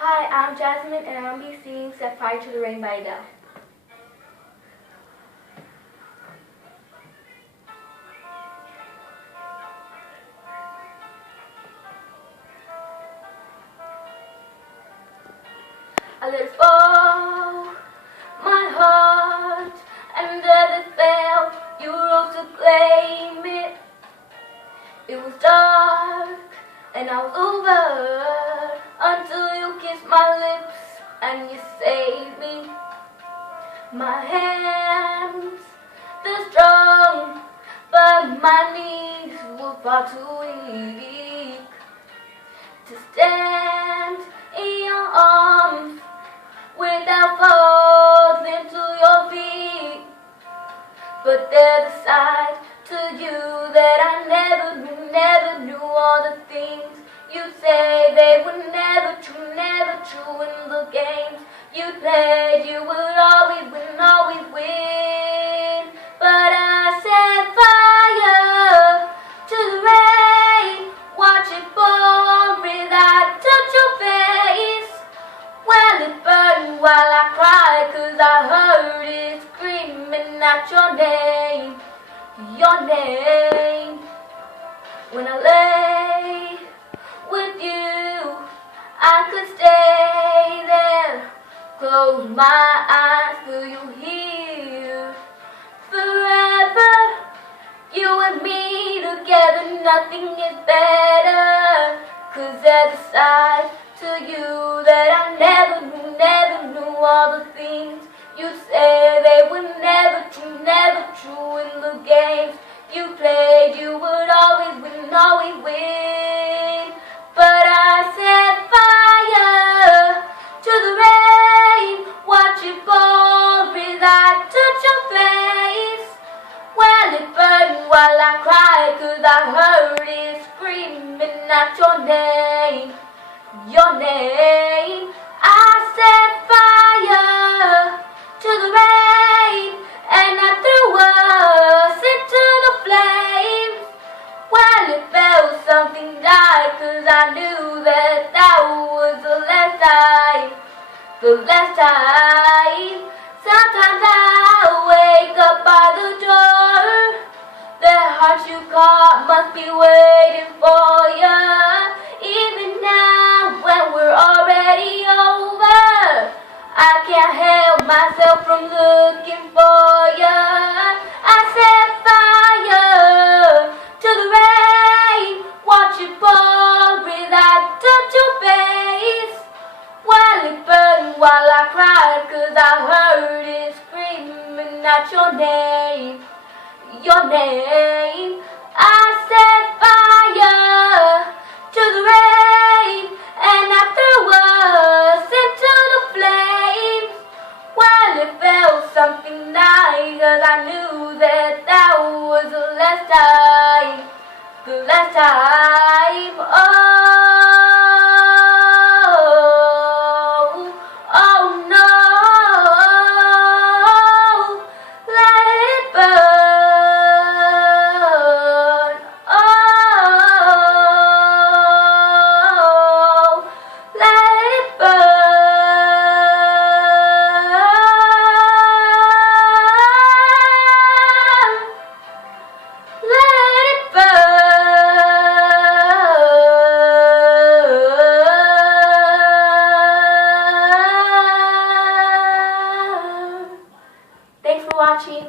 Hi, I'm Jasmine and I'll be singing Set Fire to the Rain by Adele. I let it fall, my heart, and as it fell, you rose to claim it. It was dark and I was over until you kissed my lips and you saved me. My hands, they're strong, but my knees were far too weak to stand in your arms without falling to your feet. But there's a side to you that I never knew all the things you say they were never true in the games you played. You would always win. But I set fire to the rain, watch it pour as I touch your face. Well, it burned while I cried, 'cause I heard it screaming out your name. When I lay with you, I could stay there, close my eyes, feel you here forever. You and me together, nothing is better, 'cause there's a side to you that I never knew all the things you say they were never true in the games you played. You would always win. But I set fire to the rain, watch it pour as I touch your face. Well, it burned while I cried, 'cause I heard it screaming out your name. I set fire to the rain, and I threw us into the flames. Well, it felt something died, 'cause I knew that was the last time. Sometimes I wake up by the door, the heart you caught must be waiting for you. Even now when we're already over, I can't help myself from looking for you. I set fire to the rain, watch it pour as I touch your face. Well, it burned while I cried, 'cause I heard it screaming out your name. I set fire to the rain, and I threw us into the flames. Well, it felt something nice, 'cause I knew that was the last time. Oh no, let it burn. Oh, let it burn. Let it burn. Thanks for watching.